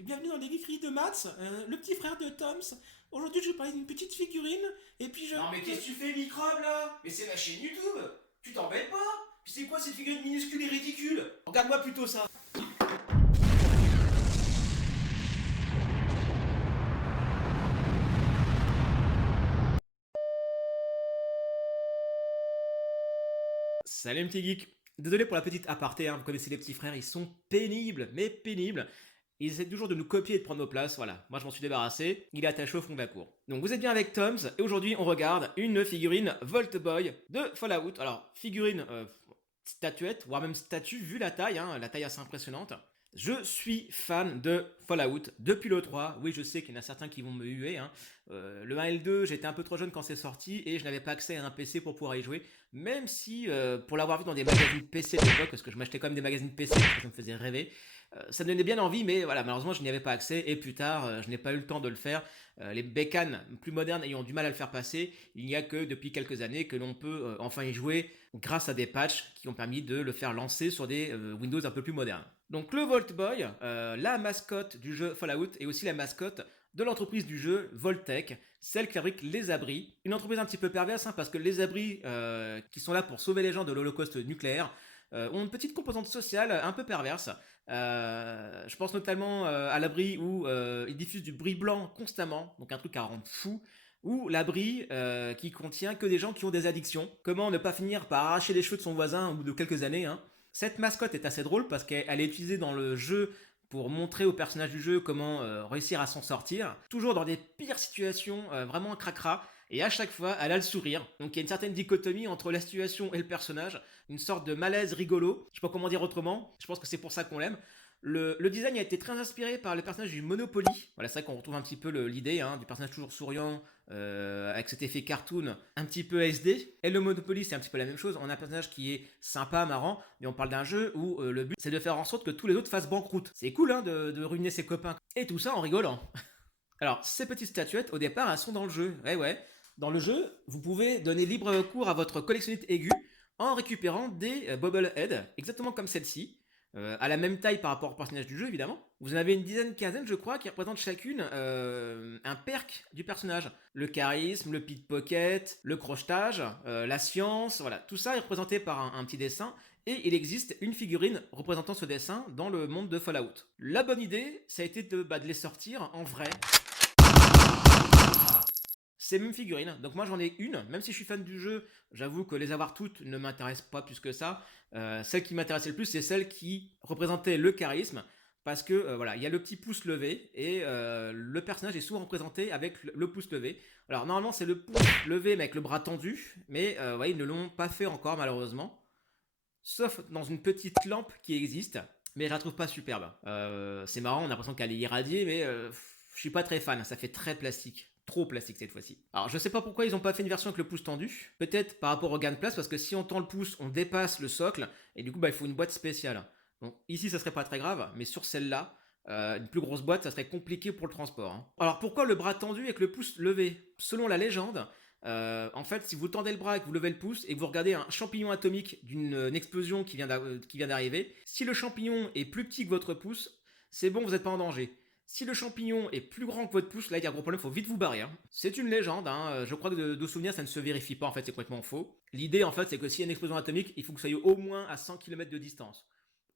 bienvenue dans les geekeries de Mats, le petit frère de Toms. Aujourd'hui, je vais parler d'une petite figurine, et puis je... Non mais qu'est-ce que tu fais, microbe là? Mais c'est ma chaîne YouTube. Tu t'embêtes pas? Puis c'est quoi cette figurine minuscule et ridicule? Regarde-moi plutôt ça. Salut mes petits geeks. Désolé pour la petite aparté, hein, vous connaissez les petits frères, ils sont pénibles, mais pénibles. Ils essaient toujours de nous copier et de prendre nos places, voilà. Moi je m'en suis débarrassé, il est attaché au fond de la cour. Donc vous êtes bien avec Toms, et aujourd'hui on regarde une figurine Volt Boy de Fallout. Alors, figurine, statuette, voire même statue, vu la taille assez impressionnante. Je suis fan de Fallout depuis le 3. Oui, je sais qu'il y en a certains qui vont me huer, hein. Le 1 et le 2, j'étais un peu trop jeune quand c'est sorti et je n'avais pas accès à un PC pour pouvoir y jouer. Même si, pour l'avoir vu dans des magazines PC de l'époque, parce que je m'achetais quand même des magazines PC, parce que ça me faisait rêver, ça me donnait bien envie, mais voilà, malheureusement, je n'y avais pas accès. Et plus tard, je n'ai pas eu le temps de le faire. Les bécanes plus modernes ayant du mal à le faire passer, il n'y a que depuis quelques années que l'on peut enfin y jouer grâce à des patchs qui ont permis de le faire lancer sur des Windows un peu plus modernes. Donc le Vault Boy, la mascotte du jeu Fallout et aussi la mascotte de l'entreprise du jeu Voltech, celle qui fabrique les abris. Une entreprise un petit peu perverse, hein, parce que les abris qui sont là pour sauver les gens de l'holocauste nucléaire ont une petite composante sociale un peu perverse. Je pense notamment à l'abri où ils diffusent du bruit blanc constamment, donc un truc à rendre fou, ou l'abri qui contient que des gens qui ont des addictions. Comment ne pas finir par arracher les cheveux de son voisin au bout de quelques années, hein. Cette mascotte est assez drôle parce qu'elle est utilisée dans le jeu pour montrer aux personnages du jeu comment réussir à s'en sortir, toujours dans des pires situations, vraiment cracra, et à chaque fois, elle a le sourire. Donc il y a une certaine dichotomie entre la situation et le personnage, une sorte de malaise rigolo, je sais pas comment dire autrement, je pense que c'est pour ça qu'on l'aime. Le design a été très inspiré par le personnage du Monopoly. Voilà, c'est vrai qu'on retrouve un petit peu l'idée, hein, du personnage toujours souriant, avec cet effet cartoon un petit peu SD. Et le Monopoly, c'est un petit peu la même chose. On a un personnage qui est sympa, marrant, mais on parle d'un jeu où le but, c'est de faire en sorte que tous les autres fassent banqueroute. C'est cool, hein, de ruiner ses copains. Et tout ça en rigolant. Alors, ces petites statuettes, au départ, elles sont dans le jeu. Ouais, ouais. Dans le jeu, vous pouvez donner libre cours à votre collectionnite aiguë en récupérant des bobbleheads, exactement comme celle-ci, à la même taille par rapport au personnage du jeu, évidemment. Vous en avez une dizaine, quinzaine, je crois, qui représentent chacune un perk du personnage. Le charisme, le pickpocket, le crochetage, la science, voilà. Tout ça est représenté par un petit dessin. Et il existe une figurine représentant ce dessin dans le monde de Fallout. La bonne idée, ça a été de les sortir en vrai, ces mêmes figurines. Donc moi j'en ai une, même si je suis fan du jeu, j'avoue que les avoir toutes ne m'intéressent pas plus que ça. Celle qui m'intéressait le plus, c'est celle qui représentait le charisme, parce que voilà, il y a le petit pouce levé et le personnage est souvent représenté avec le pouce levé. Alors normalement c'est le pouce levé mais avec le bras tendu, mais ouais, ils ne l'ont pas fait encore malheureusement, sauf dans une petite lampe qui existe, mais je la trouve pas superbe. C'est marrant, on a l'impression qu'elle est irradiée, mais je suis pas très fan, ça fait très plastique. Trop plastique cette fois-ci. Alors je sais pas pourquoi ils ont pas fait une version avec le pouce tendu. Peut-être par rapport au gain de place, parce que si on tend le pouce, on dépasse le socle, et du coup bah, il faut une boîte spéciale. Donc ici ça serait pas très grave, mais sur celle-là, une plus grosse boîte, ça serait compliqué pour le transport, hein. Alors pourquoi le bras tendu avec le pouce levé? Selon la légende, en fait, si vous tendez le bras et que vous levez le pouce et que vous regardez un champignon atomique d'une explosion qui vient d'arriver, si le champignon est plus petit que votre pouce, c'est bon, vous n'êtes pas en danger. Si le champignon est plus grand que votre pouce, là il y a un gros problème, il faut vite vous barrer, hein. C'est une légende, hein. Je crois que de souvenir ça ne se vérifie pas, en fait c'est complètement faux. L'idée en fait c'est que s'il y a une explosion atomique, il faut que ça aille au moins à 100 km de distance.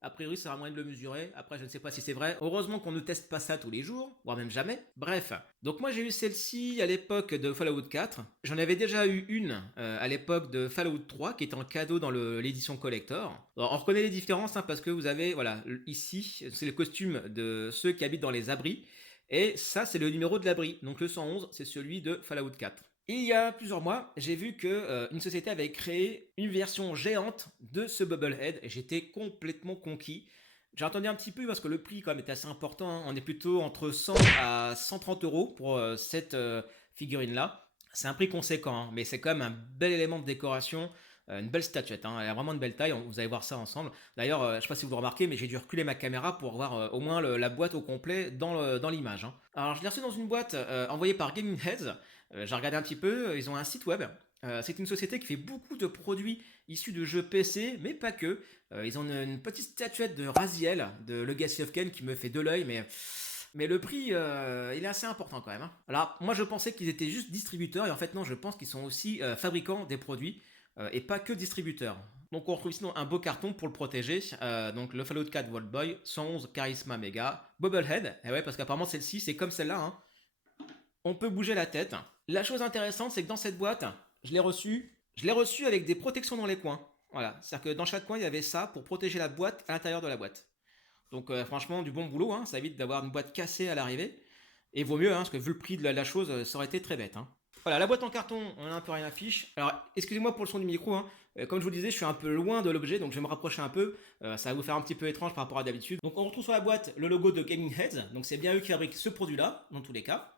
A priori, ça sera moyen de le mesurer. Après, je ne sais pas si c'est vrai. Heureusement qu'on ne teste pas ça tous les jours, voire même jamais. Bref. Donc moi, j'ai eu celle-ci à l'époque de Fallout 4. J'en avais déjà eu une à l'époque de Fallout 3, qui était en cadeau dans l'édition collector. Alors, on reconnaît les différences, hein, parce que vous avez, voilà, ici, c'est le costume de ceux qui habitent dans les abris. Et ça, c'est le numéro de l'abri. Donc le 111, c'est celui de Fallout 4. Il y a plusieurs mois, j'ai vu que une société avait créé une version géante de ce Bubblehead et j'étais complètement conquis. J'ai entendu un petit peu parce que le prix quand même est assez important, hein. On est plutôt entre 100 à 130 euros pour cette figurine là. C'est un prix conséquent, hein, mais c'est quand même un bel élément de décoration, une belle statuette, hein. Elle a vraiment une belle taille, vous allez voir ça ensemble. D'ailleurs, je ne sais pas si vous le remarquez, mais j'ai dû reculer ma caméra pour voir au moins la boîte au complet dans l'image, hein. Alors je l'ai reçu dans une boîte envoyée par Gaming Heads. J'ai regardé un petit peu, ils ont un site web. C'est une société qui fait beaucoup de produits issus de jeux PC, mais pas que. Ils ont une petite statuette de Raziel, de Legacy of Kain, qui me fait de l'œil, mais Mais le prix, il est assez important quand même, hein. Alors, moi je pensais qu'ils étaient juste distributeurs, et en fait non, je pense qu'ils sont aussi fabricants des produits, et pas que distributeurs. Donc on retrouve sinon un beau carton pour le protéger, donc le Fallout 4 Vault Boy, 111 Charisma Mega, Bubblehead, et ouais parce qu'apparemment celle-ci c'est comme celle-là, hein. On peut bouger la tête. La chose intéressante c'est que dans cette boîte, je l'ai reçu avec des protections dans les coins. Voilà, c'est-à-dire que dans chaque coin il y avait ça pour protéger la boîte à l'intérieur de la boîte. Donc franchement du bon boulot, hein, ça évite d'avoir une boîte cassée à l'arrivée. Et vaut mieux, hein, parce que vu le prix de la chose, ça aurait été très bête, hein. Voilà, la boîte en carton, on a un peu rien affiche. Alors, excusez-moi pour le son du micro, hein. Comme je vous disais, je suis un peu loin de l'objet, donc je vais me rapprocher un peu. Ça va vous faire un petit peu étrange par rapport à d'habitude. Donc, on retrouve sur la boîte le logo de Gaming Heads. Donc, c'est bien eux qui fabriquent ce produit-là, dans tous les cas.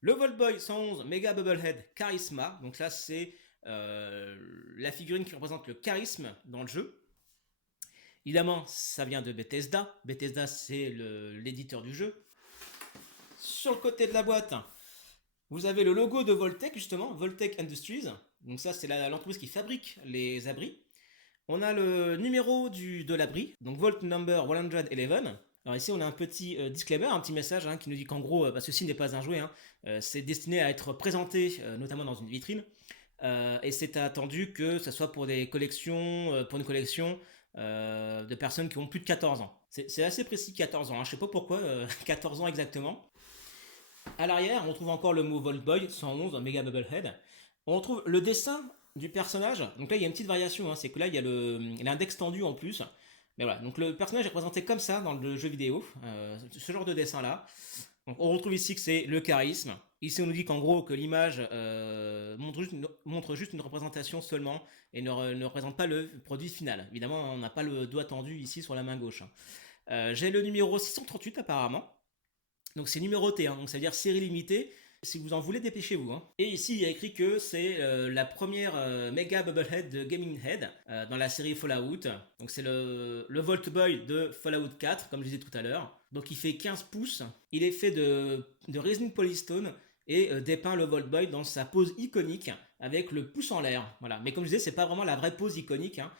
Le Vault Boy 111 Mega Bubblehead Charisma. Donc, ça, c'est la figurine qui représente le charisme dans le jeu. Évidemment, ça vient de Bethesda. Bethesda, c'est l'éditeur du jeu. Sur le côté de la boîte, vous avez le logo de Vault-Tec, justement, Vault-Tec Industries. Donc ça, c'est l'entreprise qui fabrique les abris. On a le numéro de l'abri, donc Vault Number 111. Alors ici, on a un petit disclaimer, un petit message, hein, qui nous dit qu'en gros, ceci n'est pas un jouet, hein, c'est destiné à être présenté, notamment dans une vitrine. Et c'est attendu que ça soit pour des collections, pour une collection de personnes qui ont plus de 14 ans. C'est assez précis, 14 ans, hein. Je sais pas pourquoi, 14 ans exactement. À l'arrière, on trouve encore le mot Vault Boy 111 Mega Bubblehead. On retrouve le dessin du personnage. Donc là, il y a une petite variation, hein, c'est que là, il y a l'index tendu en plus. Mais voilà, donc le personnage est représenté comme ça dans le jeu vidéo, ce genre de dessin là. Donc on retrouve ici que c'est le charisme. Ici, on nous dit qu'en gros, que l'image montre juste une représentation seulement et ne représente pas le produit final. Évidemment, on n'a pas le doigt tendu ici sur la main gauche. J'ai le numéro 638 apparemment. Donc c'est numéroté, hein, donc ça veut dire série limitée. Si vous en voulez, dépêchez-vous, hein. Et ici, il y a écrit que c'est la première Mega Bubblehead de Gaming Head dans la série Fallout. Donc c'est le Vault Boy de Fallout 4, comme je disais tout à l'heure. Donc il fait 15 pouces. Il est fait de resin polystone et dépeint le Vault Boy dans sa pose iconique avec le pouce en l'air. Voilà. Mais comme je disais, c'est pas vraiment la vraie pose iconique, hein,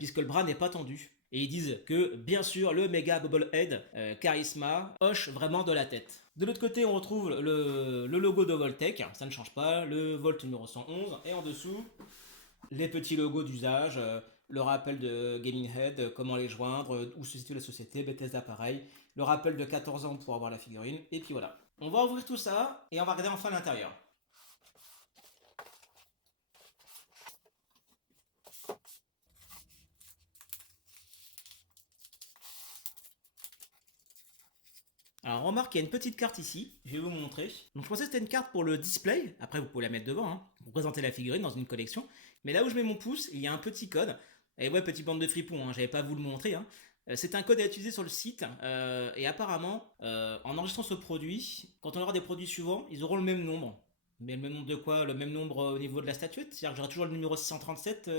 puisque le bras n'est pas tendu. Et ils disent que, bien sûr, le Mega Bubblehead Charisma hoche vraiment de la tête. De l'autre côté, on retrouve le logo de Vault-Tec, ça ne change pas, le Vault numéro 111, et en dessous, les petits logos d'usage, le rappel de Gaming Head, comment les joindre, où se situe la société, Bethesda pareil, le rappel de 14 ans pour avoir la figurine, et puis voilà. On va ouvrir tout ça, et on va regarder enfin l'intérieur. Alors remarque qu'il y a une petite carte ici, je vais vous montrer. Donc je pensais que c'était une carte pour le display, après vous pouvez la mettre devant, hein, pour présenter la figurine dans une collection. Mais là où je mets mon pouce, il y a un petit code. Et ouais, petite bande de fripons, hein, j'avais pas à vous le montrer, hein. C'est un code à utiliser sur le site, et apparemment, en enregistrant ce produit, quand on aura des produits suivants, ils auront le même nombre. Mais le même nombre de quoi? Le même nombre au niveau de la statuette? C'est-à-dire que j'aurai toujours le numéro 637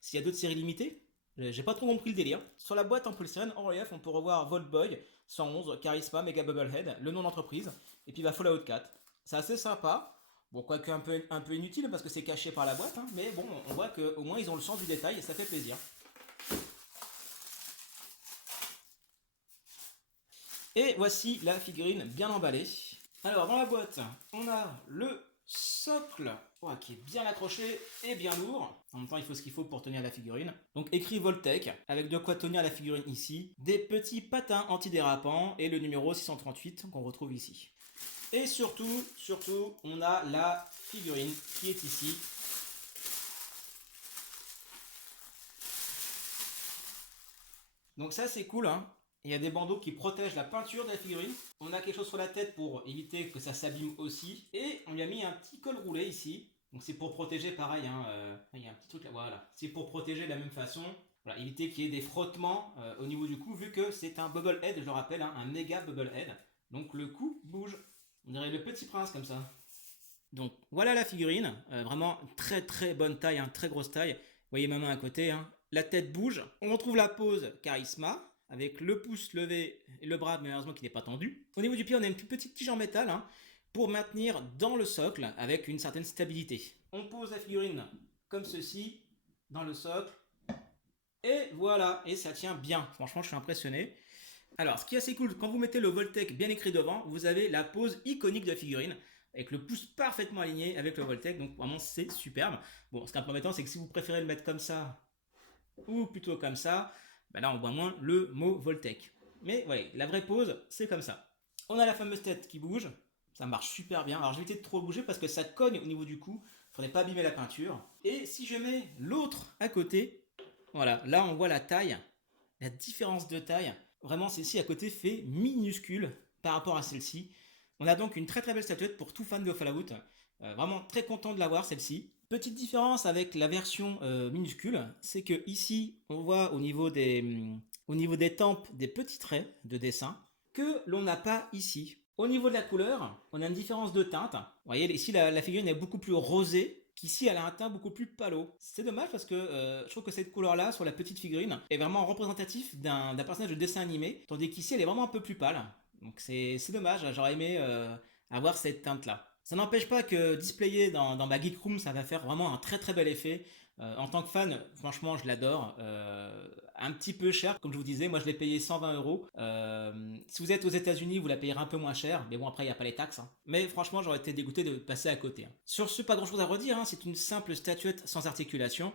s'il y a d'autres séries limitées? J'ai pas trop compris le délire. Sur la boîte en polystyrène, en relief, on peut revoir Vault Boy 111, Charisma, Mega Bubblehead, le nom d'entreprise, et puis Fallout 4. C'est assez sympa. Bon, quoique un peu inutile parce que c'est caché par la boîte, hein, mais bon, on voit qu'au moins ils ont le sens du détail et ça fait plaisir. Et voici la figurine bien emballée. Alors, dans la boîte, on a le socle, qui est bien accroché et bien lourd. En même temps, il faut ce qu'il faut pour tenir la figurine. Donc écrit Vault-Tec, avec de quoi tenir la figurine ici. Des petits patins antidérapants et le numéro 638 qu'on retrouve ici. Et surtout, on a la figurine qui est ici. Donc ça c'est cool, hein. Il y a des bandeaux qui protègent la peinture de la figurine. On a quelque chose sur la tête pour éviter que ça s'abîme aussi. Et on lui a mis un petit col roulé ici. Donc c'est pour protéger pareil, hein, il y a un petit truc là, voilà. C'est pour protéger de la même façon. Voilà, éviter qu'il y ait des frottements au niveau du cou, vu que c'est un Bubblehead, je le rappelle, hein, un méga Bubblehead. Donc le cou bouge. On dirait le Petit Prince comme ça. Donc voilà la figurine. Vraiment très très bonne taille, hein, très grosse taille. Vous voyez ma main à côté, hein. La tête bouge. On retrouve la pose Charisma, avec le pouce levé et le bras, mais malheureusement qui n'est pas tendu. Au niveau du pied, on a une petite tige en métal, hein, pour maintenir dans le socle avec une certaine stabilité. On pose la figurine comme ceci, dans le socle, et voilà, et ça tient bien. Franchement, je suis impressionné. Alors, ce qui est assez cool, quand vous mettez le Voltec bien écrit devant, vous avez la pose iconique de la figurine, avec le pouce parfaitement aligné avec le Voltec, donc vraiment c'est superbe. Bon, ce qui est important, c'est que si vous préférez le mettre comme ça, ou plutôt comme ça, ben là on voit moins le mot Voltec. Mais voilà, la vraie pose, c'est comme ça. On a la fameuse tête qui bouge, ça marche super bien. Alors je vais éviter de trop bouger parce que ça cogne au niveau du cou, faudrait pas abîmer la peinture. Et si je mets l'autre à côté, voilà, là on voit la taille, la différence de taille. Vraiment, celle-ci à côté fait minuscule par rapport à celle-ci. On a donc une très très belle statuette pour tout fan de Fallout. Vraiment très content de l'avoir celle-ci. Petite différence avec la version minuscule, c'est que ici on voit au niveau des tempes des petits traits de dessin que l'on n'a pas ici. Au niveau de la couleur, on a une différence de teinte. Vous voyez ici la figurine est beaucoup plus rosée qu'ici elle a un teint beaucoup plus pâle. C'est dommage parce que je trouve que cette couleur là sur la petite figurine est vraiment représentatif d'un personnage de dessin animé, tandis qu'ici elle est vraiment un peu plus pâle. Donc c'est dommage, j'aurais aimé avoir cette teinte là. Ça n'empêche pas que displayer dans ma Geek Room, ça va faire vraiment un très très bel effet. En tant que fan, franchement, je l'adore. Un petit peu cher, comme je vous disais, moi je l'ai payé 120 euros. Si vous êtes aux États-Unis, vous la payerez un peu moins cher, mais bon, après il n'y a pas les taxes. Hein. Mais franchement, j'aurais été dégoûté de passer à côté. Hein. Sur ce, pas grand chose à redire, hein. C'est une simple statuette sans articulation.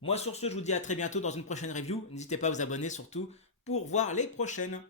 Moi, sur ce, je vous dis à très bientôt dans une prochaine review. N'hésitez pas à vous abonner surtout pour voir les prochaines.